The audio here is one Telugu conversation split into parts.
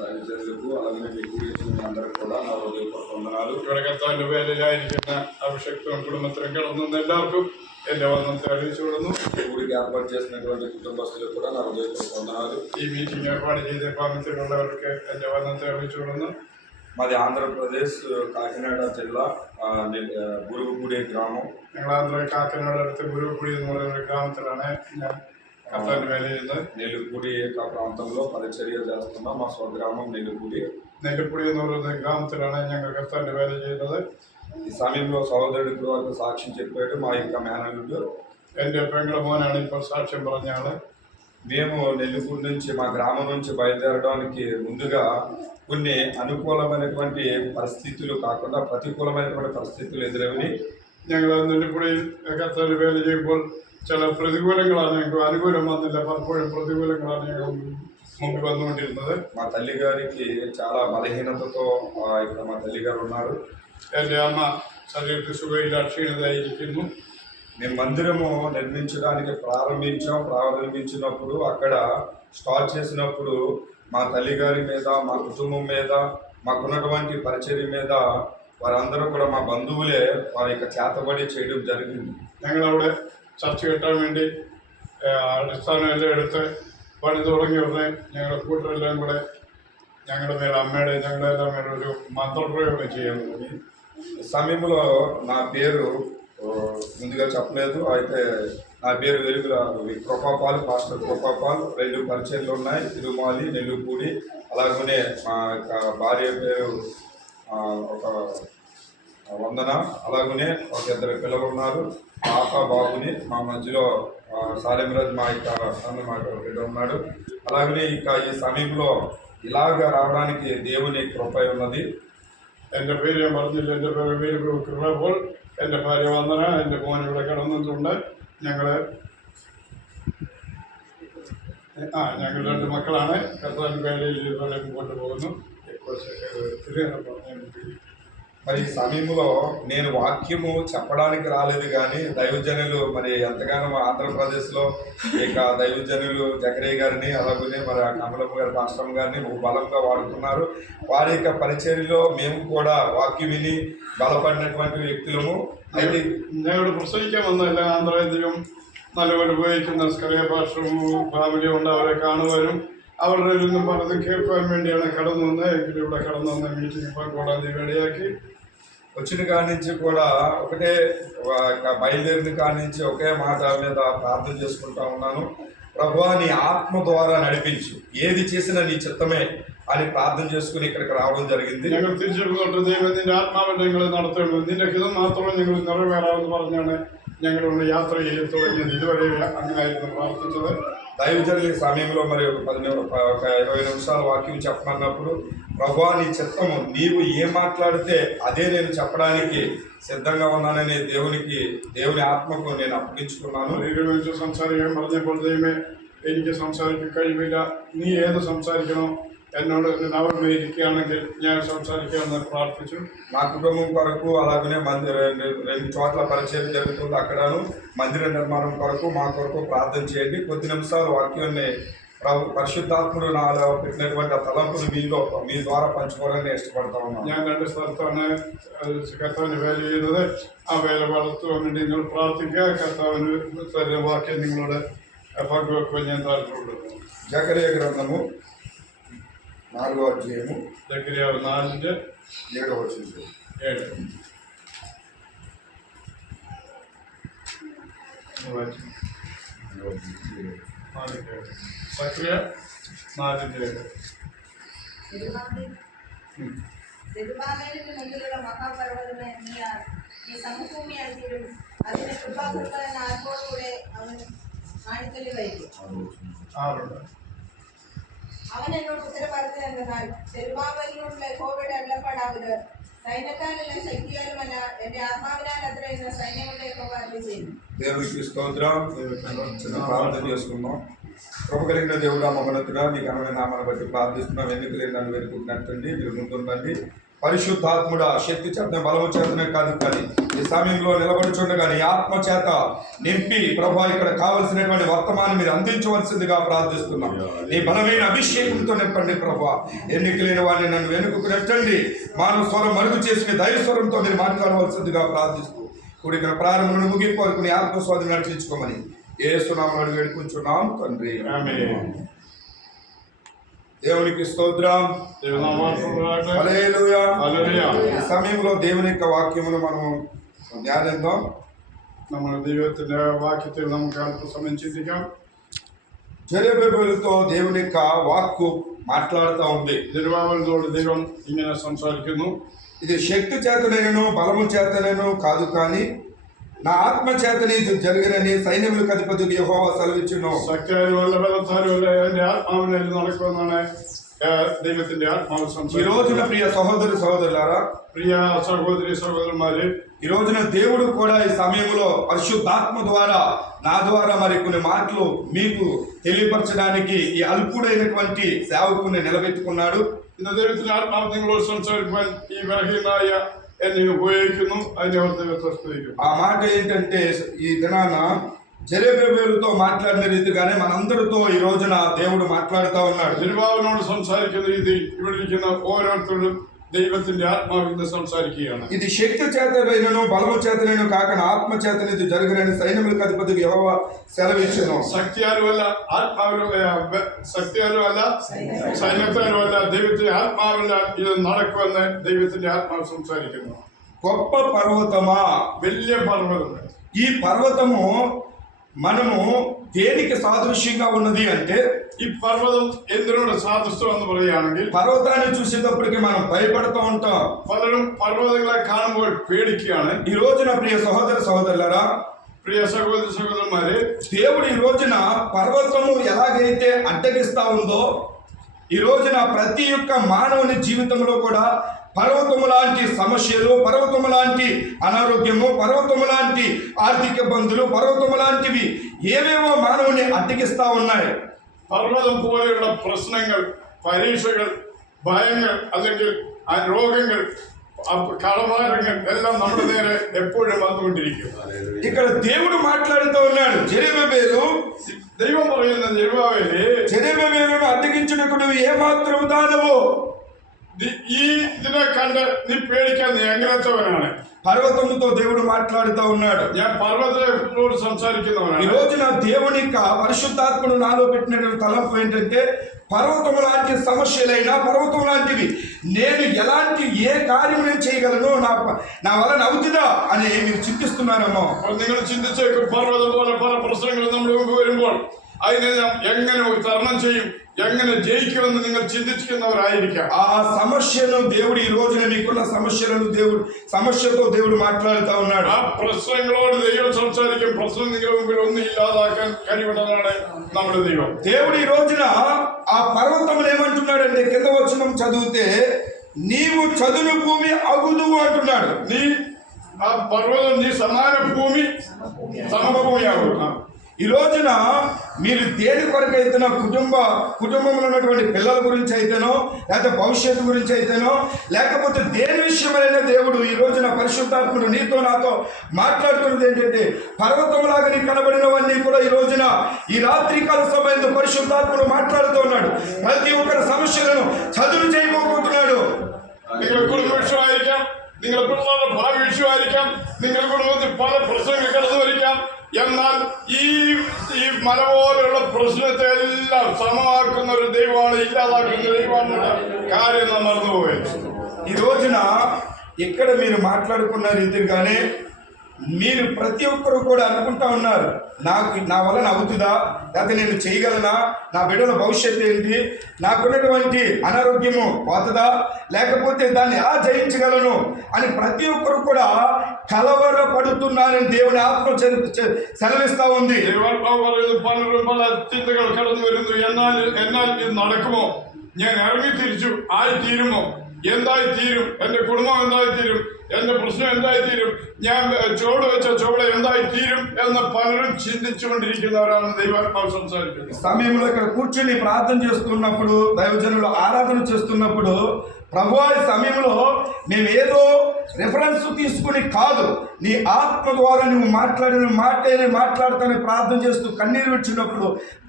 దైవజనులకు అలాగే మీకు అందరికి కూడా నా హృదయపూర్వక వందనాలు. കർത്താവിന്റെ വേലയിലായിരിക്കുന്ന അഭിഷേകവും കുടുംബത്തിലും കിടന്നുന്ന എല്ലാവർക്കും എന്റെ വന്ദനത്തെ അറിയിച്ചുകൊള്ളുന്നു. ఊరికి ఏర్పాటు చేసినటువంటి కుటుంబస్తులకు కూడా నా హృదయపూర్వక వందనాలు. ఈ మీటింగ్ ఏర్పాటు చేసే పామితులున్నవർക്ക് എന്റെ വന്ദനത്തെ അറിയിച്ചുകൊള്ളുന്നു. మాది ఆంధ్రప్రదేశ్ కాకినాడ జిల్లా బురుగుపూడి గ్రామం. ഞങ്ങൾ ആന്ധ്ര കാക്കനാട് അടുത്ത് ബുరుగుപൂടി എന്ന് പറയുന്ന ഗ്രാമത്തിലാണ് ഞാൻ కర్తాన్ని వేల ചെയ്യുന്നത്. నెల్లిపూడి ప్రాంతంలో పరిచర్య చేస్తున్నాం. మా స్వగ్రామం నెల్లిపూడి. നെല്ലിപ്പുടി എന്ന് പറയുന്ന ഗ്രാമത്തിലാണ് ഞങ്ങൾ കർത്താവിന്റെ വേല ചെയ്യുന്നത്. ఈ సమయంలో సహోదరుడికి వాళ్ళకి సాక్ష్యం చెప్పాడు మా యొక్క మేనల్లుడు. എൻ്റെ പെങ്ങളുടെ മോനാണ് ഇപ്പോൾ సాక్ష్యం പറഞ്ഞ ఆള്. మేము నెల్లిపూడి నుంచి మా గ్రామం నుంచి బయలుదేరడానికి ముందుగా కొన్ని అనుకూలమైనటువంటి పరిస్థితులు కాకుండా ప్రతికూలమైనటువంటి పరిస్థితులు ఎదురవి ഞങ്ങൾ നെല്ലിപ്പുടിയിൽ കർത്താവിന്റെ വേല ചെയ്യുമ്പോൾ ചില പ്രതികൂലങ്ങളാണ് ഞങ്ങൾക്ക് അനുകൂലം വന്നില്ല. പലപ്പോഴും പ്രതികൂലങ്ങളാണ് ഞങ്ങൾ ముందుకు വന്നുകൊണ്ടിരുന്നത്. మా తల్లి గారికి చాలా బలహీనతతో ఇక్కడ మా తల్లి గారు ఉన్నారు. എൻ്റെ అమ్మ శరీరത്തിൽ సుഖയില്ല, ക്ഷീണിതയായിരിക്കുന്നു. మేము మందిరము నిర్మించడానికి ప్రారంభించినప్పుడు అక్కడ స్టార్ట్ చేసినప్పుడు మా తల్లి గారి మీద, మా కుటుంబం మీద, మాకున్నటువంటి పరిచర్య మీద వారందరూ కూడా మా బంధువులే వారి యొక్క చేతబడి చేయడం జరిగింది. ഞങ്ങൾ അവിടെ ചർച്ച കെട്ടാൻ വേണ്ടി അടിസ്ഥാനം എല്ലാം എടുത്ത് പണി തുടങ്ങി ഉടനെ ഞങ്ങളുടെ കൂട്ടരെല്ലാം കൂടെ ഞങ്ങളുടെ മേലെ അമ്മയുടെ ഞങ്ങളെല്ലാം മേലെ ഒരു మంత్రప్రయోగం ചെയ്യാൻ തുടങ്ങി. సమయంలో నా పేరు ముందుగా చెప్పలేదు. అయితే నా పేరు వెలుగుల కృపాపాల్, పాస్టర్ కృపాపాల్. 2 పరిచయలు ఉన్నాయి, తిరుమాలి, నెల్లిపూడి. అలాగనే మా యొక్క భార్య పేరు ఒక వందన. అలాగనే ఒక 2 పిల్లలు ఉన్నారు, పాప బాబుని. మా మధ్యలో సాలెంరాజ్ మా యొక్క మా బిడ్డ ఉన్నాడు. అలాగనే ఇక ఈ సమయంలో ఇలాగ రావడానికి దేవుని కృప ఉన్నది. എൻ്റെ പേര് ഞാൻ പറഞ്ഞില്ല. എൻ്റെ പേര് വീരപ്രഭു കൃപാപോൾ. എൻ്റെ ഭാര്യ വന്ദന, എൻ്റെ മോൻ ഇവിടെ കിടന്നിട്ടുണ്ട്. ഞങ്ങൾ 2 മക്കളാണ്. കർത്താവിൻ്റെ വേലയിൽ ഇതുപോലെ മുമ്പോട്ട് പോകുന്നു. మరి ఈ సమయంలో నేను వాక్యము చెప్పడానికి రాలేదు, కానీ దైవజనులు మరి ఎంతగానో ఆంధ్రప్రదేశ్లో ఇక దైవజనులు జకరయ్య గారిని, అలాగే మరి కమలమ్మ గారి పాస్టమ్ గారిని బలంగా వాడుతున్నారు. వారి యొక్క పరిచర్యలో మేము కూడా వాక్యం విని బలపడినటువంటి వ్యక్తులము. అయితే నేను പ്രസംഗിക്കാൻ വന്നതല്ല. ആന്ധ്രയും നല്ലപോലെ ഉപയോഗിക്കുന്ന സ്കറിയ പാസ്റ്ററും ഫാമിലിയും ഉണ്ട്. അവരെ കാണുവാനും അവരുടെ നിന്നും പലതും കേൾക്കുവാൻ വേണ്ടിയാണ് കടന്നു വന്നത്. എങ്കിലും ഇവിടെ കടന്നു വന്ന മീറ്റിംഗ് പങ്കോടാതെ ഇടയാക്കി వచ్చిన కాడి నుంచి కూడా ఒకటే బయలుదేరిన కాడి నుంచి ఒకే మాట మీద ప్రార్థన చేసుకుంటా ఉన్నాను. ప్రభువా, నీ ఆత్మ ద్వారా నడిపించు, ఏది చేసినా నీ చిత్తమే అని ప్రార్థన చేసుకుని ఇక్కడికి రావడం జరిగింది. ഞങ്ങൾ തിരിച്ചെടുത്തോട്ട് ദൈവം നിന്റെ ആത്മാവിൽ ഞങ്ങൾ നടത്തേണ്ടത്, നിന്റെ ഹിതം മാത്രമേ ഞങ്ങൾ നിറവേറാമെന്ന് പറഞ്ഞാണ് ഞങ്ങളുടെ യാത്ര ചെയ്ത് തുടങ്ങിയത്. ഇതുവരെ അങ്ങനെയായിരുന്നു പ്രാർത്ഥിച്ചത്. దైవజనుల సమయంలో మరి ఒక 20 నిమిషాలు వాక్యం చెప్పమన్నప్పుడు, ప్రభువా నీ చిత్తము, నీవు ఏం మాట్లాడితే అదే నేను చెప్పడానికి సిద్ధంగా ఉన్నానని దేవుని ఆత్మకు నేను అప్పగించుకున్నాను. ഇതിനെക്കുറിച്ച് സംസാരിക്കാൻ പറഞ്ഞപ്പോൾ ദൈവമേ, എനിക്ക് സംസാരിക്കാൻ കഴിവില്ല, നീ ഏത് സംസാരിക്കണോ എന്നോട് അവർ ഇരിക്കുകയാണെങ്കിൽ ഞാൻ സംസാരിക്കാമെന്ന് പ്രാർത്ഥിച്ചു. మా కుటుంబం కొరకు అలాగనే 2 చోట్ల పరిచయం జరుగుతుంది. అక్కడను మందిర నిర్మాణం కొరకు మా కొరకు ప్రార్థన చేయండి. కొద్ది నిమిషాలు వాక్యాన్ని పరిశుద్ధాత్ముడు నాలో పెట్టినటువంటి ఆ తలంపును మీ ద్వారా పంచుకోవాలని ఇష్టపడతా ఉన్నాను. ഞാൻ 2 സ്ഥലത്താണ് കർത്താവിന് വേല ചെയ്യുന്നത്. ആ വേല വളർത്തുവാൻ വേണ്ടി നിങ്ങൾ പ്രാർത്ഥിക്കുക. കർത്താവിന് തരുന്ന വാക്യം നിങ്ങളോട് പങ്കുവെക്കുവാൻ ഞാൻ താല്പര്യപ്പെടുന്നു. జకరియా గ్రంథము 4వ అధ్యాయము ജക്കറിയ 4:7. സക്രിയ 4:7. జెరుబాబెలుకు ముందుల మహాపర్వతమే నీ సమభూమి అందిరు അതിന്റെ കൃപാകൃപ നാൽപ്പോടുകൂടെ അവൻ കാണിക്കല് വൈകി. അവൻ എന്നോട് ഉത്തരം പറഞ്ഞത് എന്തെന്നാൽ, ജെരുബാബേലിനുള്ള യഹോവയുടെ അരുളപ്പാടാവുന്നത് സൈന്യത്താലല്ല ശക്തിയാലുമല്ല എന്റെ ആത്മാവിനാൽ അത്ര എന്ന സൈന്യങ്ങളുടെ യഹോവ അരുളിച്ചെയ്യുന്നു. దేవునికి స్తోత్రం. ప్రార్థన చేసుకున్నాం. కృప కలిగిన దేవుడా, మహోన్నతుడా, నీ ఘనమైన నామాన్ని బట్టి ప్రార్థిస్తున్నాం. ఎన్నికలు నన్ను వెతుకుంటున్నట్టండి, మీరు ముందుండండి. పరిశుద్ధాత్ముడ శక్తి చేత బలము చేతనే కాదు కానీ ఈ సమయంలో నిలబడుచుండగా నీ ఆత్మ చేత నింపి ప్రభా ఇక్కడ కావలసినటువంటి వర్తమానం మీరు అందించవలసిందిగా ప్రార్థిస్తున్నాం. నీ బలమైన అభిషేకంతో నింపండి ప్రభా. ఎన్నికలేని వారిని నన్ను వెనుకకు నెట్టండి. మానవ స్వరం మరుగు చేసి మీ దైవ స్వరంతో మీరు మాట్లాడవలసిందిగా ప్రార్థిస్తూ కూడిన ప్రారంభం ముగింపు వరకు నీ ఆత్మస్వాదిని నడిపించుకోమని యేసునామములో వేడుకుంటున్నాం తండ్రి. దేవునికి స్తోత్రం. హల్లెలూయా. ఈ సమయంలో దేవుని యొక్క వాక్యమును మనము ధ్యానిద్దాం. നമ്മുടെ ദൈവത്തിന്റെ വാക്യത്തിൽ നമുക്ക് അല്പസമയം ചിന്തിക്കാം. జెరుబ్బాబెలుతో దేవుని యొక్క వాక్కు మాట్లాడుతూ ఉంది. ജെരുബ്ബാബേലിനോട് ദൈവം ഇങ്ങനെ സംസാരിക്കുന്നു. ఇది శక్తి చేతనేను బలము చేతనేను కాదు కానీ నా ఆత్మ చేతనే జరిగినని సైన్యములకు అధిపతికి యెహోవా సెలవిచ్చును. ശക്തിയാലുമല്ല ബലത്താലുമല്ല എന്റെ ആത്മാവിനെ നടക്കുമെന്നാണ് ദൈവത്തിന്റെ ആത്മാവ് ఈ സംസാരിക്കുന്നത്. రోజున ప్రియ సహోదరి సహోదరులారా, പ്രിയ സഹോദരി സഹോദരന്മാരെ, ఈ రోజున దేవుడు కూడా ఈ సమయంలో పరిశుద్ధాత్మ ద్వారా నా ద్వారా మరి కొన్ని మాటలు మీకు తెలియపరచడానికి ఈ అల్పుడైనటువంటి సేవకుని నిలబెట్టుకున్నాడు. ഇന്ന് ദൈവത്തിന്റെ ആത്മാവ് നിങ്ങളോട് സംസാരിക്കുവാൻ ഈ ബലഹീനനായ എന്നെ ഉപയോഗിക്കുന്നു. അതിനെ ഓർത്ത് ദൈവത്തെ സ്തുതിക്കുന്നു. ఆ మాట ఏంటంటే ఈ దినాన జెరుబ్బాబెలుతో మాట్లాడిన రీతిగానే మనందరితో ఈ రోజున దేవుడు మాట్లాడుతూ ఉన్నాడు. ജെരുബ്ബാബേലിനോട് സംസാരിക്കുന്ന രീതിയിൽ ഇവിടെ ഇരിക്കുന്ന ഓരോരുത്തരും ദൈവത്തിന്റെ ആത്മാവിൽ സംസാരിക്കുകയാണ്. ఇది శక్తి చేతనైనను బలము చేతనైనను కాక నా ఆత్మ చేతనిది జరుగునని సైన్యములకు అధిపతికి యెహోవా సెలవిచ్చెను. ശക്തിയാലുമല്ല ശക്തിയാലുമല്ല സൈന്യത്താലുമല്ല ദൈവത്തിന്റെ ആത്മാവില്ല ഇത് നടക്കുമെന്ന് ദൈവത്തിന്റെ ആത്മാവ് സംസാരിക്കുന്നു. గొప్ప పర్వతమా, വലിയ പർവ്വതം. ఈ పర్వతము మనము దేనికి సాదృశ్యంగా ఉన్నది అంటే ഈ പർവ്വതം എന്തിനോട് സാദൃശ്യം എന്ന് പറയുകയാണെങ്കിൽ పర్వతాన్ని చూసేటప్పటికి మనం భయపడుతూ ఉంటాం. പലരും പർവ്വതങ്ങളെ കാണുമ്പോൾ പേടിക്കുകയാണ്. ఈ రోజున ప్రియ సహోదర సహోదరులారా, പ്രിയ സഹോദരി സഹോദരന്മാരെ, దేవుడు ఈ రోజున పర్వతము ఎలాగైతే అడ్డగిస్తా ఉందో ఈ రోజున ప్రతి ఒక్క మానవుని జీవితంలో కూడా పర్వతము లాంటి సమస్యలు, పర్వతము లాంటి అనారోగ్యము, పర్వతము లాంటి ఆర్థిక ఇబ్బందులు, పర్వతము లాంటివి ఏవేవో మానవుని అడ్డగిస్తా ఉన్నాయి. പർവ്വതം പോലെയുള്ള പ്രശ്നങ്ങൾ, പരീക്ഷകൾ, ഭയങ്ങൾ, അല്ലെങ്കിൽ രോഗങ്ങൾ, കടഭാരങ്ങൾ എല്ലാം നമ്മുടെ നേരെ എപ്പോഴും വന്നുകൊണ്ടിരിക്കും. ఇక్కడ దేవుడు మాట్లాడుతూ ఉన్నాడు. జెరుబ్బాబెలు ദൈവം പറയുന്ന జెరుబ్బాబెలును అడ్డగించుటకు నువ్వు ఏమాత్రం దానవు. ഈ ഇതിനെ കണ്ട് നീ പേടിക്കാൻ നീ എങ്ങനത്തവനാണ്? పర్వతముతో దేవుడు మాట్లాడుతూ ఉన్నాడు. ഞാൻ പർവ്വതത്തോട് ఈ సంസാരിക്കുന്നവനാണ്. రోజున దేవుని యొక్క పరిశుద్ధాత్మను నాలో పెట్టినటువంటి తలంపు ఏంటంటే పర్వతం లాంటి సమస్యలైనా, పర్వతం లాంటివి నేను ఎలాంటి ఏ కార్యం నేను చేయగలను, నా వలన అవుతుందా అని మీరు చింతిస్తున్నారేమో. നിങ്ങൾ ചിന്തിച്ചേക്കും, പർവ്വതം പോലെ പല പ്രശ്നങ്ങളും നമ്മുടെ മുമ്പ് വരുമ്പോൾ അതിനെ നാം എങ്ങനെ തരണം ചെയ്യും, എങ്ങനെ ജയിക്കുമെന്ന് നിങ്ങൾ ചിന്തിക്കുന്നവരായിരിക്കാം. ఆ సమస్యను దేవుడు ఈ రోజున మీకున్న సమస్యతో దేవుడు మాట్లాడుతూ ఉన్నాడు. ആ പ്രശ്നങ്ങളോട് ദൈവം സംസാരിക്കും. പ്രശ്നം നിങ്ങളുടെ മുമ്പിൽ ഒന്നും ഇല്ലാതാക്കാൻ കഴിവുള്ളതാണ് നമ്മുടെ ദൈവം. దేవుడు ఈ రోజున ఆ పర్వతములు ఏమంటున్నాడంటే కింద వచనం చదివితే నీవు చదును భూమి అగుదువు అంటున్నాడు. നീ ആ പർവ്വതം, നീ സമാന ഭൂമി സമഭൂമിയാകും. ఈ రోజున మీరు దేని కొరకైతేనో కుటుంబంలో ఉన్నటువంటి పిల్లల గురించి అయితేనో, లేకపోతే భవిష్యత్తు గురించి అయితేనో, లేకపోతే దేని విషయమైనా దేవుడు ఈ రోజున పరిశుద్ధాత్ముడు నీతో నాతో మాట్లాడుతున్నది ఏంటంటే పర్వతంలాగా నీకు కనబడినవన్నీ కూడా ఈ రోజున ఈ రాత్రికాల సమయంలో పరిశుద్ధాత్ముడు మాట్లాడుతూ ఉన్నాడు. ప్రతి ఒక్కరి సమస్యలను చదువు చేయబోతున్నాడు. നിങ്ങളുടെ കുടുംബ വിഷയമായിരിക്കാം, നിങ്ങളുടെ പിള്ളേരുടെ ഭാവി വിഷയമായിരിക്കാം, നിങ്ങളുടെ കുടുംബത്തിൽ പല പ്രശ്നങ്ങൾ കടന്നു വരിക്കാം. എന്നാൽ ഈ മല പോലെയുള്ള പ്രശ്നത്തെ എല്ലാം സമമാക്കുന്ന ഒരു ദൈവമാണ്, ഇല്ലാതാക്കുന്ന ദൈവമാണ് കാര്യം നാം മറന്നുപോയത്. ఈ రోజున ఇక్కడ మీరు మాట్లాడుకున్న రీతిగానే మీరు ప్రతి ఒక్కరు కూడా అనుకుంటా ఉన్నారు, నా వలన అవుతుందా, లేకపోతే నేను చేయగలనా, నా బిడ్డల భవిష్యత్తు ఏంటి, నాకున్నటువంటి అనారోగ్యము పోతుందా, లేకపోతే దాన్ని ఎలా జయించగలను అని ప్రతి ఒక్కరు కూడా కలవరపడుతున్నారని దేవుని ఆత్మ సెలవిస్తా ఉంది. പലരും പല ചിന്തകൾ കടന്നു വരുന്നു. എന്നാൽ ഇത് നടക്കുമോ, ഞാൻ ഇറങ്ങി തിരിച്ചു ആയി തീരുമോ, എന്തായി തീരും, എന്റെ കുടുംബം എന്തായി തീരും, എന്റെ പ്രശ്നം എന്തായി തീരും, ഞാൻ ചുവട് വെച്ച ചുവട് എന്തായി തീരും എന്ന് പലരും ചിന്തിച്ചുകൊണ്ടിരിക്കുന്നവരാണ് ദൈവാത്മാവ് സംസാരിക്കുന്നത്. సమయంలో ఇక్కడ కూర్చొని ప్రార్థన చేస్తున్నప్పుడు, దైవజనులు ఆరాధన చేస్తున్నప్పుడు, ప్రభువా ఈ సమయంలో మేము ఏదో రిఫరెన్స్ తీసుకుని కాదు, నీ ఆత్మ ద్వారా నువ్వు మాట్లాడిన మాటేనే మాట్లాడతానని ప్రార్థన చేస్తూ కన్నీరు విడిచినప్పుడు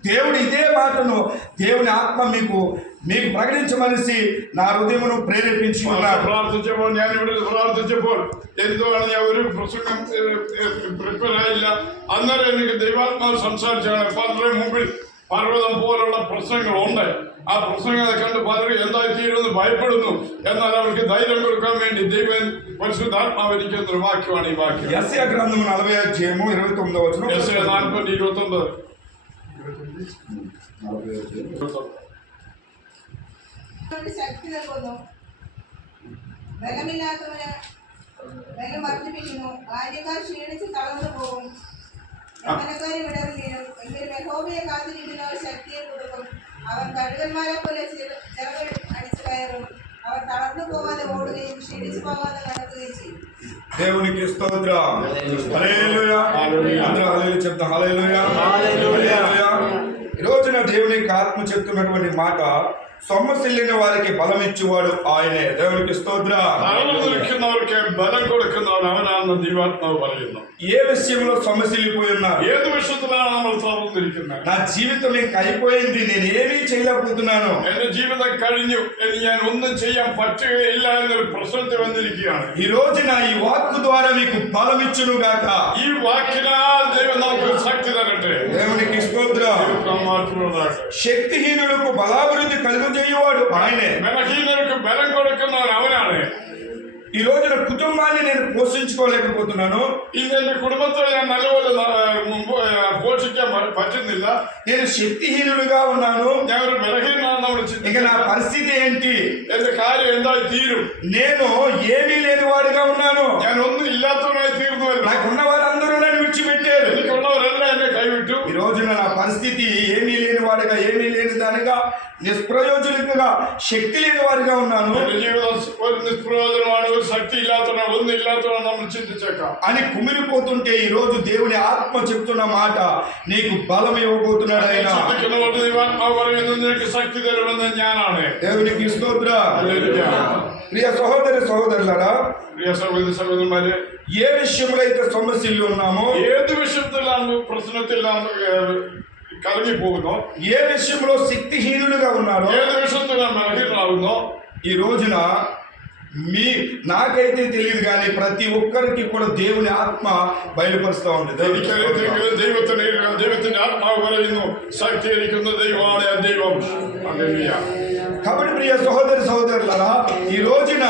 దేవుడు ఇదే మాటను దేవుని ఆత్మ మీకు പ്രകടിച്ചമനസി నా ഹൃദയమును ప్రేరేపించి ఉన్నాడు. പ്രാർത്ഥിച്ചപ്പോൾ ഞാൻ ഇവിടെ പ്രാർത്ഥിച്ചപ്പോൾ എന്തുവാണ് ഞാൻ ഒരു പ്രസംഗം പ്രിപ്പയർ ആയില്ല. അന്നേരം എനിക്ക് ദൈവാത്മാവ് സംസാരിച്ചാണ് പലരുടെ മുമ്പിൽ പർവ്വതം പോലുള്ള പ്രശ്നങ്ങളുണ്ട്. ആ പ്രശ്നങ്ങളെ കണ്ട് പലരും എന്തായി തീരുമെന്ന് ഭയപ്പെടുന്നു. എന്നാൽ അവർക്ക് ധൈര്യം കൊടുക്കാൻ വേണ്ടി ദൈവം പരിശുദ്ധാത്മാവ് ഇരിക്കുന്ന വാക്യമാണ് ഈ വാക്യം. യെശയ്യാ ഗ്രന്ഥം 40:29 യെശയ്യാ 40:29 ശക്തി നൽകുന്നു, ബലമില്ലാത്തവന് ബലം വർദ്ധിപ്പിക്കുന്നു, ബാല്യക്കാർ ക്ഷീണിച്ച് തളർന്നു പോകും, യൗവനക്കാർ വിടവ് വീഴും. എങ്കിലും യഹോവയെ കാത്തിരിക്കുന്നവർ ശക്തിയെ കൊടുക്കും. അവർ കഴുകന്മാരെ പോലെ ചിറക് അടിച്ചു കയറും. അവർ തളർന്നു പോകാതെ ഓടുകയും ക്ഷീണിച്ചു പോകാതെ നടക്കുകയും ചെയ്യും. దేవునికి స్తోత్రం. హల్లెలూయా. అందరూ హల్లెలూయా చెప్తాం. హల్లెలూయా. హల్లెలూయా. ఈ రోజున దేవునికి ఆత్మ చెప్తున్నటువంటి మాట, సొమ్మసిల్లిన వారికి బలం ఇచ్చేవాడు ఆయనే. దేవునికి స్తోత్రం. തളർന്നിരിക്കുന്നവർക്ക് ബലം കൊടുക്കുന്നവൻ അവനാണെന്ന് ദൈവാത്മാവ് പറയുന്നു. ఏ విషయంలో సొమ్మసిల్లిపోయి ఉన్నారు? ഏത് വിഷയത്തിലാണ് നമ്മൾ തളർന്നിരിക്കുന്നത്? నా జీవితం ఇంకా అయిపోయింది, నేను ఏమీ చేయలేకపోతున్నాను, എന്റെ ജീവിതം കഴിഞ്ഞു, ഇനി ഞാൻ ഒന്നും ചെയ്യാൻ പറ്റുകയില്ല എന്നൊരു പ്രശ്നത്തിൽ വന്നിരിക്കുകയാണ്. ఈ రోజున ఈ వాక్కు ద్వారా మీకు బలం ఇచ్చును గాక. ഈ വാക്കിനാൽ ദൈവം നമുക്ക് ശക്തി തരട്ടെ. దేవునికి స్తోత్రం. శక్తిహీనులకు బలాభివృద్ధి కలుగజేయువాడు ఆయనే. ബലഹീനർക്ക് ബലം കൊടുക്കുന്നവൻ അവനാണ്. ఈ రోజున కుటుంబాన్ని నేను పోషించుకోలేకపోతున్నాను, ഇന്ന് എന്റെ കുടുംബത്തെ ഞാൻ നല്ലപോലെ പോഷിക്കാൻ പറ്റുന്നില്ല, నేను శక్తిహీనుడుగా ఉన్నాను, ഞാൻ ഒരു ബലഹീനാണെന്ന് നമ്മൾ ఇక ചിന്തിക്കുന്നു. నా పరిస్థితి ఏంటి? എന്റെ കാര്യം എന്തായി തീരും? నేను ఏమీ లేని వాడిగా ఉన్నాను, ഞാൻ ഒന്നും ഇല്ലാത്തവനായി തീർന്നുവല്ലോ. నాకున్న వారందరూ నన్ను విడిచిపెట్టారు. എനിക്കുള്ളവരെല്ലാം എന്നെ കൈവിട്ടു. ఈ రోజున నా పరిస్థితి ఏమీ లేని వాడిగా, ఏమీ లేని దానిగా, నిష్ప్రయోజనకుగా, శక్తి లేని వారిగా ఉన్నాను എന്റെ ജീവിതം ഒരു നിഷ്പ്രയോജനമാണ്, ഒരു ശക്തി ഇല്ലാത്തവനാണ്, ഒന്നും ഇല്ലാത്തവനാണ് നമ്മൾ ചിന്തിച്ചേക്കാം అని కుమిలిపోతుంటే ఈ రోజు దేవుని ఆత్మ చెప్తున్న మాట, నీకు బలం ఇవ్వబోతున్నాడు ఆయన. ചിന്തിക്കുന്നവർക്ക് ദൈവാത്മാവ് പറയുന്നത് നിനക്ക് ശക്തി തരുമെന്ന് ഞാനാണ്. దేవునికి స్తోత్రం. ഹല്ലേലൂയ. ప్రియ సహోదరి సహోదరులారా, പ്രിയ സഹോദരി സഹോദരന്മാരെ, ఏ విషయంలో అయితే సమస్యలు ఉన్నామో, ഏത് വിഷയത്തിലാണ് പ്രശ്നത്തിലാണ് കലങ്ങി പോകുന്നോ, ఏ విషయంలో శక్తిహీనులుగా ఉన్నారో, ഏത് വിഷയത്തിലാണ് ബലഹീനരാകുന്നോ, ఈ రోజున నాకైతే తెలియదు కానీ ప్రతి ఒక్కరికి కూడా దేవుని ఆత్మ బయలుపరుస్తూ ఉంది. എനിക്കറിയത്തെങ്കിലും ദൈവത്തിന്റെ ആത്മാവ് പറയുന്നു, ശക്തീകരിക്കുന്ന ദൈവമാണ് ആ ദൈവം. ഹല്ലേലൂയ. కాబట్టి ప్రియ సహోదరి సహోదరులారా, ఈ రోజున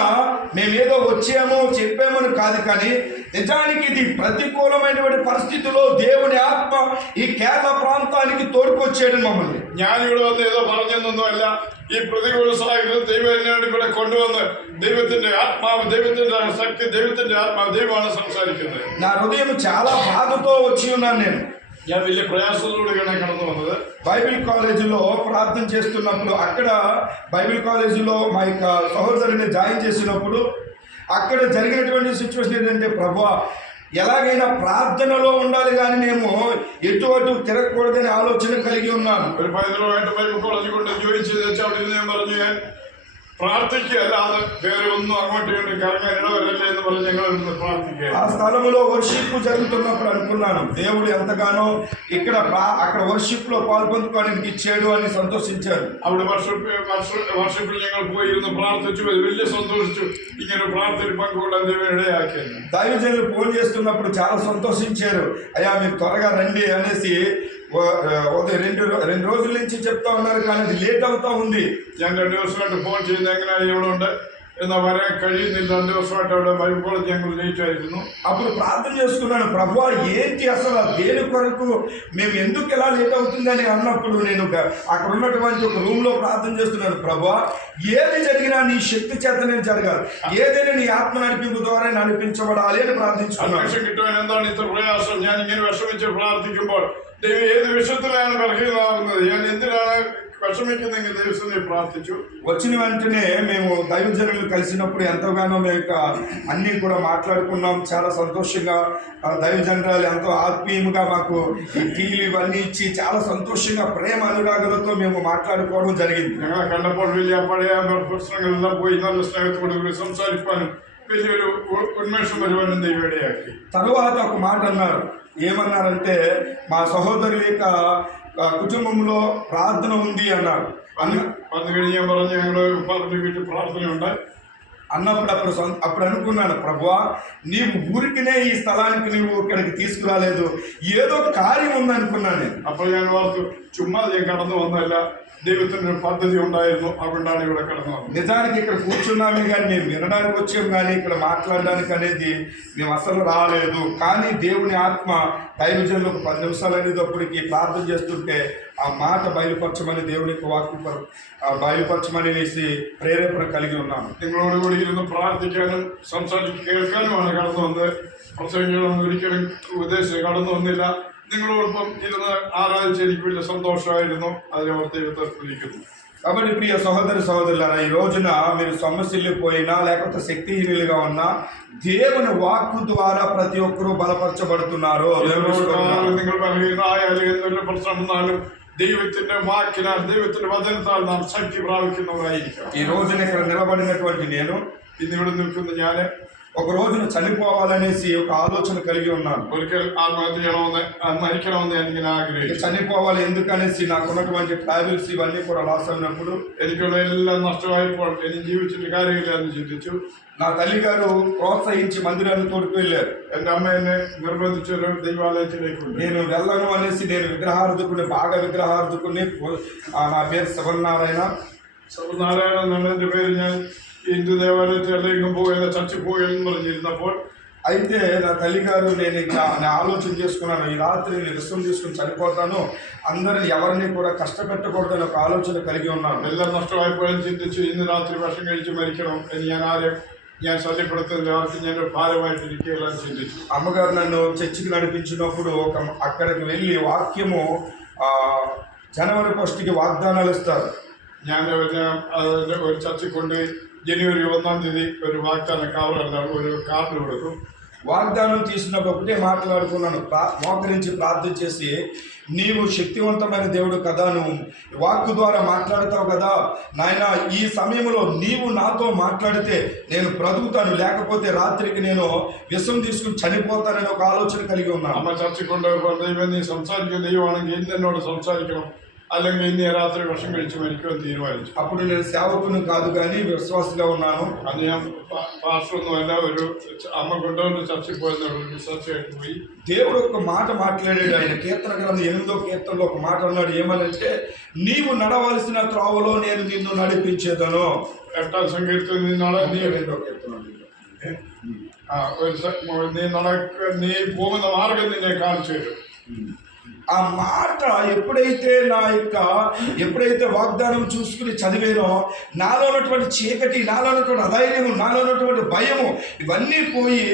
మేమేదో వచ్చామో చెప్పామని కాదు, కానీ నిజానికి ఇది ప్రతికూలమైనటువంటి పరిస్థితుల్లో దేవుని ఆత్మ ఈ కేరళ ప్రాంతానికి తోడుకొచ్చాడు మమ్మల్ని. ഞാനിവിടെ വന്ന് ഏതോ പറഞ്ഞൊന്നുമല്ല, ഈ പ്രതികൂല സാഹചര്യം ദൈവം എന്നോട് ഇവിടെ കൊണ്ടുവന്ന് ദൈവത്തിന്റെ ആത്മാവ്, ദൈവത്തിന്റെ ശക്തി, ദൈവത്തിന്റെ ആത്മാവ്, ദൈവമാണ് സംസാരിക്കുന്നത്. నా హృదయం చాలా బాధతో వచ్చి ఉన్నాను. నేను വലിയ പ്രയാസത്തിലൂടെയാണ് കടന്നു വന്നത്. బైబిల్ కాలేజీలో ప్రార్థన చేస్తున్నప్పుడు, అక్కడ బైబిల్ కాలేజీలో మా యొక్క సహోదరుని జాయిన్ చేసినప్పుడు అక్కడ జరిగినటువంటి సిచ్యువేషన్ ఏంటంటే, ప్రభువా ఎలాగైనా ప్రార్థనలో ఉండాలి కానీ మేము ఎటు అటు తిరగకూడదని ఆలోచన కలిగి ఉన్నాను. ഒരു 15 രൂപയായിട്ട് ബൈബിൾ കോളേജിൽ കൊണ്ട് ജോയിൻ ചെയ്ത് വെച്ചാൽ അവിടെ നിന്ന് ഞാൻ പറഞ്ഞു, ഞാൻ പ്രാർത്ഥിക്കുക അല്ലാതെ വേറെ ഒന്നും അങ്ങോട്ട് ഇങ്ങോട്ട് കറങ്ങാൻ ഇടവരല്ലേ എന്ന് പറഞ്ഞ് ഞങ്ങൾ ഇന്ന് പ്രാർത്ഥിക്കുക. ఆ స్థలంలో వర్షిప్ జరుగుతున్నప్పుడు అనుకున్నాను, దేవుడు ఎంతగానో అక్కడ వర్షిప్ లో పాల్పొందుకోవడానికి ఇచ్చాడు అని సంతోషించాను. അവിടെ വർഷിപ്പിൽ ഞങ്ങൾ പോയിരുന്നു, പ്രാർത്ഥിച്ചു, വലിയ സന്തോഷിച്ചു. ഇങ്ങനെ പ്രാർത്ഥന പങ്കുകൊള്ളാൻ ദൈവം ഇടയാക്കിയത്. దైవజనులు ఫోన్ చేస్తున్నప్పుడు చాలా సంతోషించారు. అయ్యా మీరు త్వరగా రండి అనేసి రెండు రోజుల నుంచి చెప్తా ఉన్నారు, కానీ అది లేట్ అవుతా ఉంది. ഞാൻ 2 ദിവസമായിട്ട് ഫോൺ ചെയ്യുന്ന എങ്ങനെയാണ് ഇവിടെ ഉണ്ട് എന്നാൽ വരാൻ കഴിയുന്നില്ല. 2 ദിവസമായിട്ട് അവിടെ ബൈബിൾ കോളേജ് ഞങ്ങൾ ലേറ്റ് ആയിരുന്നു. అప్పుడు ప్రార్థన చేసుకున్నాను, ప్రభువా ఏంటి అసలు దేని కొరకు, మేము ఎందుకు ఎలా లేట్ అవుతుందని అన్నప్పుడు నేను అక్కడ ఉన్నటువంటి ఒక రూమ్ లో ప్రార్థన చేస్తున్నాను, ప్రభువా ఏది జరిగినా నీ శక్తి చేత నేను జరగాలి, ఏదైనా నీ ఆత్మ నడిపింపు ద్వారా నడిపించబడాలి అని ప్రార్థించుకున్నాను. അഡ്മിഷൻ കിട്ടുവാൻ എന്താണ് ഇത്ര പ്രയാസം? ഞാൻ ഇങ്ങനെ വിഷമിച്ച് പ്രാർത്ഥിക്കുമ്പോൾ ദൈവം ഏത് വിഷയത്തിലാണ് ബലഹീനമാകുന്നത്, ഞാൻ എന്തിനാണ് విషమిക്കുന്നെങ്കിൽ ദൈവസന്നിധി പ്രാർത്ഥിച്ചു. వచ్చిన వెంటనే మేము దైవజనులు కలిసినప్పుడు ఎంతగానో మేము ఇక అన్నీ కూడా మాట్లాడుకున్నాం. చాలా సంతోషంగా దైవజనరాలు ఎంతో ఆత్మీయంగా మాకు ఈ టీలు ఇవన్నీ ఇచ్చి చాలా సంతోషంగా ప్రేమ అనురాగాలతో మేము మాట్లాడుకోవడం జరిగింది. ഞങ്ങളെ കണ്ടപ്പോൾ വലിയ പഴയ പ്രശ്നങ്ങളെല്ലാം പോയി നല്ല സ്നേഹത്തോടു കൂടി സംസാരിക്കാനും വലിയൊരു ഉന്മേഷം വരുവാനും ദൈവം ഇടയാക്കി. తర్వాత ఒక మాట అన్నారు. ఏమన్నారంటే మా సహోదరుల యొక్క కుటుంబంలో ప్రార్థన ఉంది అన్నారు. വന്നു കഴിഞ്ഞ് ഞാൻ പറഞ്ഞു ഞങ്ങളുടെ പാർട്ടി വീട്ടിൽ പ്രാർത്ഥനയുണ്ട് అన్నప్పుడు అప్పుడు అనుకున్నాను, ప్రభువా నీవు ఊరికినే ఈ స్థలానికి నీవు ఇక్కడికి తీసుకురాలేదు, ఏదో కార్యం ఉందనుకున్నాను నేను. അപ്പോൾ ഞാൻ ഓർത്തു ചുമ്മാ ഞാൻ കടന്നു വന്നതല്ല, ദൈവത്തിന് പദ്ധതി ഉണ്ടായിരുന്നു, അതുകൊണ്ടാണ് ഇവിടെ കടന്നു വന്നത്. నిజానికి ఇక్కడ కూర్చున్నామే కానీ మేము వినడానికి వచ్చాం కానీ ఇక్కడ మాట్లాడడానికి అనేది మేము అసలు రాలేదు. కానీ దేవుని ఆత్మ దైవజనులకు 10 నిమిషాలు అనేటప్పటికి ప్రార్థన చేస్తుంటే ఆ మాట బయలుపరచమని దేవుని యొక్క వాక్కు బయలుపరచమని వేసి ప్రేరేపణ కలిగి ఉన్నాను. നിങ്ങളോട് കൂടി ഇരുന്ന് പ്രാർത്ഥിക്കാനും സംസാരിച്ച് കേൾക്കാനുമാണ് കടന്നു വന്നത്. പ്രസംഗിക്കണമെന്ന് ഒരിക്കലും ഉദ്ദേശിച്ച് കടന്നു വന്നില്ല. നിങ്ങളോടൊപ്പം ഇരുന്ന് ആരാധിച്ച് എനിക്ക് വലിയ സന്തോഷമായിരുന്നു. അതിനെ ദൈവത്തെ സ്തുതിക്കുന്നു. కాబట్టి ప్రియ సహోదరి సహోదరులారా, ఈ రోజున మీరు సమస్యల్లిపోయినా లేకపోతే శక్తిహీనులుగా ఉన్నా దేవుని వాక్కు ద్వారా ప్రతి ఒక్కరూ బలపరచబడుతున్నారు. നിങ്ങൾ ബലഹീനരായാലും എന്തെങ്കിലും പ്രശ്നം വന്നാലും ദൈവത്തിന്റെ വാക്കിനാൽ ദൈവത്തിന്റെ വചനത്താൽ നാം ശക്തി പ്രാപിക്കുന്നവരായിരിക്കണം. ఈ రోజున ఇక్కడ నిలబడినటువంటి నేను, ഇന്നിവിടെ നിൽക്കുന്ന ഞാൻ ఒక రోజున చనిపోవాలనేసి ఒక ఆలోచన కలిగి ఉన్నాను. ഒരിക്കൽ ആത്മഹത്യ ചെയ്യണമെന്ന് മരിക്കണമെന്ന് എനിക്കിങ്ങനെ ആഗ്രഹിച്ചു. చనిపోవాలి ఎందుకనేసి నాకున్నటువంటి ట్రావెల్స్ ఇవన్నీ కూడా లాస్ అయినప్పుడు, എനിക്കുള്ള എല്ലാം നഷ്ടമായപ്പോൾ ഇനി ജീവിച്ചിട്ട് കാര്യമില്ല എന്ന് ചിന്തിച്ചു. నా తల్లి గారు ప్రోత్సహించి మందిరాన్ని తోడుకు వెళ్ళారు. എൻ്റെ അമ്മ എന്നെ നിർബന്ധിച്ചൊരു ദൈവാലയത്തിലേക്കുണ്ട്. నేను వెళ్ళను అనేసి నేను విగ్రహార్థకుని బాగా విగ్రహార్థకుని నా పేరు శివనారాయణ. നാരായണൻ എന്നെ പേര്. ഞാൻ ഹിന്ദു ദേവാലയത്തിൽ അല്ലെങ്കിൽ പോയില്ല, ചർച്ചിൽ പോയെന്ന് പറഞ്ഞിരുന്നപ്പോൾ అయితే నా తల్లి గారు నేను ఆలోచన చేసుకున్నాను, ఈ రాత్రి నేను విశ్వం తీసుకుని చనిపోతాను, అందరిని ఎవరిని కూడా కష్టపెట్టకూడదని ఒక ఆలోచన కలిగి ఉన్నాను. എല്ലാം നഷ്ടമായപ്പോഴും ചിന്തിച്ചു ഇന്ന് രാത്രി ഭക്ഷണം കഴിച്ച് മരിക്കണം എന്ന് ഞാൻ ശല്യപ്പെടുത്തുന്ന രാത്രി ഞാൻ ഭാരമായിട്ടിരിക്കുകയെല്ലാം ചിന്തിച്ചു. అమ్మగారు నన్ను చర్చికి నడిపించినప్పుడు అక్కడికి వెళ్ళి వాక్యము జనవరి 1కి వాగ్దానాలు ఇస్తారు. ഞാൻ ഒരു ചർച്ചിൽ കൊണ്ട് ജനുവരി 1-ാം തീയതി ഒരു വാഗ്ദാന ഒരു കാർഡ് കൊടുക്കും. వాగ్దానం తీసినప్పుడు ఒకటే మాట్లాడుకున్నాను, మోకరించి ప్రార్థన చేసి, నీవు శక్తివంతమైన దేవుడు కదా, నువ్వు వాక్కు ద్వారా మాట్లాడతావు కదా నాయన, ఈ సమయంలో నీవు నాతో మాట్లాడితే నేను బ్రతుకుతాను, లేకపోతే రాత్రికి నేను విషం తీసుకుని చనిపోతానని ఒక ఆలోచన కలిగి ఉన్నాను. അമ്മ ചർച്ചിൽ കൊണ്ടുപോയപ്പോൾ ദൈവം നീ സംസാരിക്കുന്ന ദൈവമാണെങ്കിൽ ഇന്ന് എന്നോട് സംസാരിക്കണം, അല്ലെങ്കിൽ ഇന്ന് രാത്രി വിഷം കഴിച്ച് മരിക്കുമെന്ന് തീരുമാനിച്ചു. అప్పుడు నేను సేవకుని కాదు కానీ విశ్వాసిగా ఉన్నాను. അത് ഞാൻ పాస్టర్నొല്ല, ഒരു అమ్మ കൊണ്ടുവന്ന് చర్చికి పోయిన రీసెర్చ్ పోయి దేవుడు ఒక మాట మాట్లాడాడు. ఆయన కీర్తన గ్రంథం 8వ కీర్తనలో ఒక మాట అన్నాడు. ఏమనంటే, నీవు నడవలసిన త్రోవలో నేను నిన్ను నడిపించేదను. 8ാം സങ്കീർത്തനത്തിൽ നീ 2వ కీర్తన നീ പോകുന്ന మార్గం నిన్నే కాల్చు. ఆ మాట ఎప్పుడైతే వాగ్దానం చూసుకుని చదివేనో, నాలో ఉన్నటువంటి చీకటి, నాలో ఉన్నటువంటి అధైర్యము, నాలో ఉన్నటువంటి భయము ఇవన్నీ పోయి,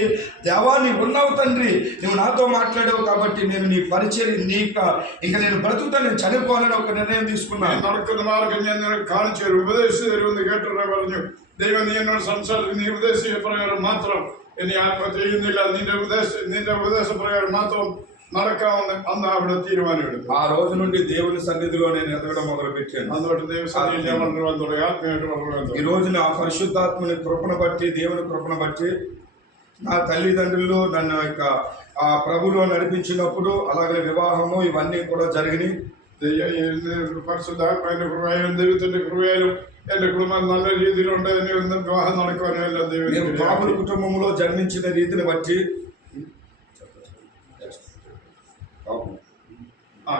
దేవా నీవు ఉన్నావు తండ్రి, నువ్వు నాతో మాట్లాడావు కాబట్టి నేను నీ పరిచయం ఇంకా నేను బ్రతుకుతాను, నేను చనిపోవాలని ఒక నిర్ణయం తీసుకున్నాను. നടക്കുന്ന മാർഗം ഞാൻ നിനക്ക് കാണിച്ചു തരും, ഉപദേശിച്ചു തരുമെന്ന് കേട്ടവരെ പറഞ്ഞു. ദൈവം നീ എന്നോട് സംസാരിച്ചു, നീ ഉപദേശിച്ച പ്രകാരം മാത്രം ഇനി ആത്മഹത്യ ചെയ്യുന്നില്ല, നിന്റെ ഉപദേശപ്രകാരം മാത്രം നടക്കാമെന്ന് അന്ന് അവിടെ തീരുമാനമെടുത്തു. ఆ రోజు నుండి దేవుని సన్నిధిలో నేను ఎదగడం మొదలుపెట్టాను. అందువల్ల దైవసన్నిధిలో വളരുവാൻ തുടങ്ങി, ఆత్మీయంగా വളരുവാൻ തുടങ്ങి. ఈ రోజున పరిశుద్ధాత్మని కృపను బట్టి, దేవుని కృపను బట్టి నా తల్లిదండ్రులు నన్ను ప్రభులో నడిపించినప్పుడు, అలాగే వివాహము ఇవన్నీ కూడా జరిగినాయి. പരിശുദ്ധാത്മാവിന്റെ കൃപയാലും ദൈവത്തിന്റെ കൃപയാലും എന്റെ കുടുംബം നല്ല രീതിയിലുണ്ട്. എന്നെ ഒന്നും വിവാഹം നടക്കുവാനും എല്ലാം ദൈവം. కాపుల కుటుంబంలో జన్మించిన రీతిని బట్టి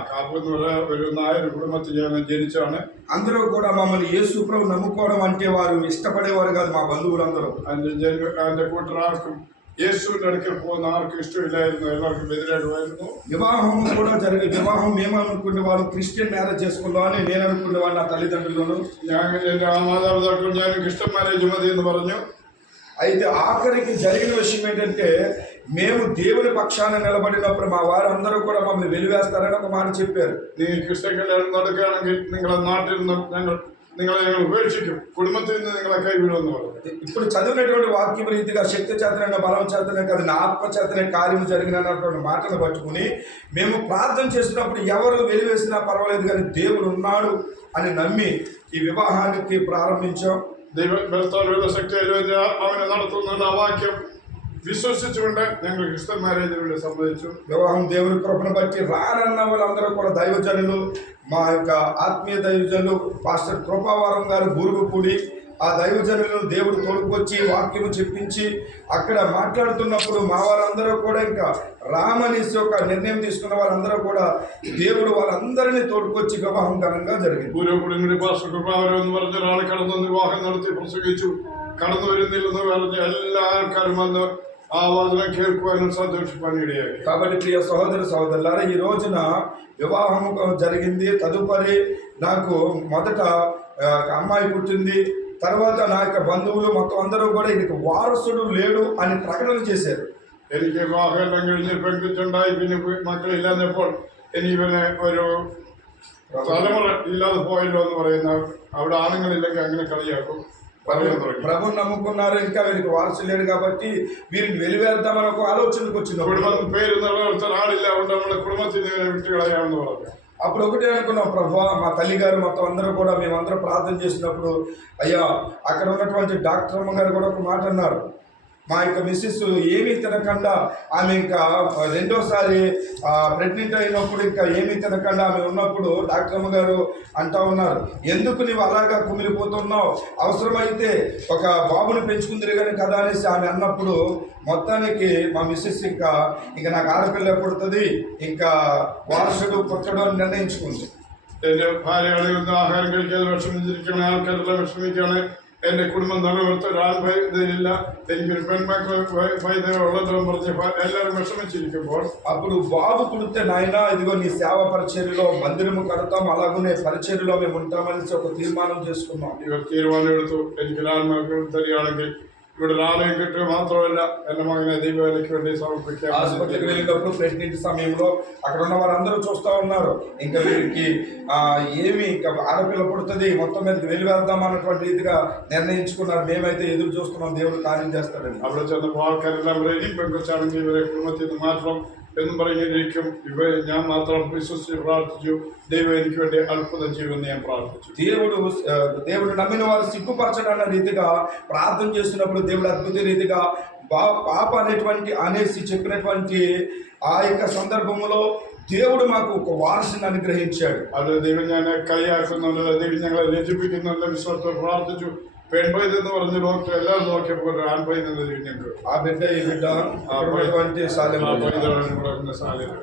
కాపు എന്ന് പറയാൻ ഒരു നായർ കുടുംബത്തിൽ ഞാൻ ജനിച്ചാണ്. అందరూ కూడా మమ్మల్ని యేసు ప్రభు నమ్ముకోవడం అంటే వారు ఇష్టపడేవారు కాదు, మా బంధువులందరూ. അതിന്റെ കൂട്ടരാർക്കും యేసుവിന്റെ അടുക്കൽ പോകുന്ന ആർക്കും ఇష్టമില്ലായിരുന്നു, എല്ലാവർക്കും എതിരായിരുന്നു. వివాహం కూడా వివాహం ఏమనుకునే వాళ్ళు క్రిస్టియన్ మ్యారేజ్ చేసుకుందామని నేను అనుకునేవాడు. నా తల్లిదండ్రులను എന്റെ മാതാപിതാക്കൾ ഞാൻ ക്രിസ്ത്യൻ మ్యారేజ్ മതി എന്ന് പറഞ്ഞു. అయితే ఆఖరికి జరిగిన విషయం ఏంటంటే, మేము దేవుని పక్షాన నిలబడినప్పుడు మా వారందరూ కూడా మమ్మల్ని వెలివేస్తారని ఒక మాట చెప్పారు. നീ ക്രിസ്ത്യൻ നടക്കുകയാണെങ്കിൽ നിങ്ങളെ നാട്ടിൽ നിന്ന് നിങ്ങളെ ഞങ്ങൾ ഉപേക്ഷിക്കും, കുടുംബത്തിൽ നിന്ന് നിങ്ങളെ കൈവിടുമെന്ന് പറഞ്ഞു. ఇప్పుడు చదివినటువంటి వాక్యం రీతిగా శక్తి చేతనే బలం చేతనే కాదు నా ఆత్మ చేతనే కార్యం జరిగినటువంటి మాటను పట్టుకుని మేము ప్రార్థన చేసినప్పుడు ఎవరు వెలివేసినా పర్వాలేదు కానీ దేవుడు ఉన్నాడు అని నమ్మి ఈ వివాహానికి ప్రారంభించాం. ദൈവ ശക്തിയിൽ അവനെ നടത്തുന്ന ആ വാക്യം విశ్వసించుకుంటే నేను క్రిస్టియన్ మ్యారేజ్ కూడా సంబంధించు. వివాహం దేవుని కృపను బట్టి రానన్న వాళ్ళందరూ కూడా దైవజనులు, మా యొక్క ఆత్మీయ దైవజనులు పాస్టర్ కృపావరం గారు బూరుగుపూడి, ఆ దైవజనులను దేవుడు తోడుకొచ్చి వాక్యము చెప్పించి అక్కడ మాట్లాడుతున్నప్పుడు మా వారందరూ కూడా ఇంకా రామనేసి ఒక నిర్ణయం తీసుకున్న వారందరూ కూడా దేవుడు వాళ్ళందరినీ తోడుకొచ్చి వివాహం ఘనంగా జరిగింది. ബൂరుగుപൂടി പാസ്റ്റർ കൃപാവരം എന്ന് പറഞ്ഞ ഒരാൾ കടന്നു വിവാഹം നടത്തി പ്രസംഗിച്ചു. കടന്നു വരുന്നില്ലെന്ന് പറഞ്ഞ് എല്ലാ ആൾക്കാരും വന്ന് ఆ వచనం కేൾക്കുവാനും సంతోషించడానికి ఇടయాయి. కాబట్టి ప్రియ సహోదర సహోదరులారా, ఈ రోజున వివాహం జరిగింది. తదుపరి నాకు మొదట అమ్మాయి పుట్టింది. తర్వాత నా యొక్క బంధువులు మొత్తం అందరూ కూడా ఈయనకి వారసుడు లేడు అని ప్రకటన చేశారు. എനിക്ക് വിവാഹമെല്ലാം കഴിഞ്ഞ് പെൺകുച്ചുണ്ടായി, പിന്നെ മക്കളില്ലാഞ്ഞപ്പോൾ ഇനി ഇവനെ ഒരു തലമുറ ഇല്ലാതെ പോയല്ലോ എന്ന് പറയുന്ന അവിടെ ആണുങ്ങളില്ലെങ്കിൽ അങ്ങനെ കളിയാക്കും. ప్రభుని నమ్ముకున్నారు, ఇంకా వీరికి వారసు లేడు కాబట్టి వీరిని వెలివేద్దామని ఒక ఆలోచనకు వచ్చింది. కుటుంబం పేరు నిలబెడతారు ఆడిല്ല ఉంటే మన కుటుంబത്തിന് విట్టు കളയാമെന്ന് പറഞ്ഞു. అప్పుడు ఒకటే అనుకున్నాం, ప్రభు మా తల్లి గారు మొత్తం అందరూ కూడా మేమందరం ప్రార్థన చేసినప్పుడు అయ్యా అక్కడ ఉన్నటువంటి డాక్టర్ అమ్మ గారు కూడా ఒక మాట అన్నారు. మా యొక్క మిస్సెస్ ఏమీ తినకుండా ఆమె ఇంకా రెండోసారి ప్రెగ్నెంట్ అయినప్పుడు ఇంకా ఏమీ తినకుండా ఆమె ఉన్నప్పుడు డాక్టర్ అమ్మ గారు అంటా ఉన్నారు, ఎందుకు నీవు అలాగా కుమిలిపోతున్నావు, అవసరమైతే ఒక బాబుని పెంచుకుందిరు కానీ కదా అనేసి ఆమె అన్నప్పుడు మొత్తానికి మా మిస్సెస్ ఇంకా నాకు ఆడపిల్ల పుడుతుంది, ఇంకా వారసుడు పుట్టడం అని నిర్ణయించుకుంది. എൻ്റെ ഭാര്യകളിൽ നിന്ന് ആഹാരം കഴിക്കാതെ വിഷമിച്ചിരിക്കുന്ന ആൾക്കാരെല്ലാം വിഷമിക്കുകയാണ്. എൻ്റെ കുടുംബം നിലനിർത്ത ഒരാൺപൈതയില്ല, എനിക്കൊരു പെൺമക്കൾ പൈതൽ ഉള്ളതെന്ന് പറഞ്ഞ് എല്ലാവരും വിഷമിച്ചിരിക്കുമ്പോൾ అప్పుడు బాబు పుడితే నాయన ఇదిగో నీ సేవ పరిచర్యలో మందిరము కడతాం, అలాగనే పరిచర్యలో మేము ఉంటామని ఒక తీర్మానం చేసుకున్నాం. ഇവർ തീരുമാനം എടുത്തു, എനിക്ക് ആൺമക്കൾ തരികയാണെങ്കിൽ ഇവിടെ ആലയം കിട്ടുക മാത്രമല്ല എൻ്റെ മകനെ ദൈവവേലയ്ക്ക് വേണ്ടി സമർപ്പിക്കാം. ఆసుపత్రికి వెళ్ళినప్పుడు ప్రెగ్నెంట్ సమయంలో అక్కడ ఉన్న వారందరూ చూస్తూ ఉన్నారు, ఇంకా వీరికి ఏమి ఇంకా ఆడపిల్ల పుడుతుంది, మొత్తం మీదకి వెలివేద్దాం అన్నటువంటి రీతిగా నిర్ణయించుకున్నారు. మేమైతే ఎదురు చూస్తున్నాం దేవుడు కార్యం చేస్తాడని. അവിടെ ചെന്നപ്പോൾ ആൾക്കാരെല്ലാം ഇനിയും പെൺകൊച്ചാണെങ്കിൽ ഇവരെ കുടുംബത്തിൽ നിന്ന് മാറ്റണം എന്നും പറഞ്ഞിരിക്കും. ഞാൻ മാത്രം വിശ്വസിച്ച് പ്രാർത്ഥിച്ചു, ദൈവം എനിക്ക് വേണ്ടി അത്ഭുതം ചെയ്യുമെന്ന് ഞാൻ പ്രാർത്ഥിച്ചു. దేవుడు నమ్మిన వారు సిగ్గుపరచడన్న రీతిగా ప్రార్థన చేస్తున్నప్పుడు దేవుడు అద్భుత రీతిగా పాప అనేసి చెప్పినటువంటి ఆ యొక్క సందర్భంలో దేవుడు మాకు ఒక వారసుని అనుగ్రహించాడు. അത് ദൈവം ഞാൻ കളിയാക്കുന്നുണ്ടല്ലോ, ദൈവം ഞങ്ങളെ ലജ്ജിപ്പിക്കുന്നുണ്ടല്ലോ വിശ്വാസത്തെ പ്രാർത്ഥിച്ചു. പെൺപൈതെന്ന് പറഞ്ഞ് ഡോക്ടർ എല്ലാവരും നോക്കിയപ്പോൾ ആൺപൈതെന്ന് ഞങ്ങൾക്ക് ఆ బిడ్డ ఈ బిడ్డ సాలెం സാധ്യത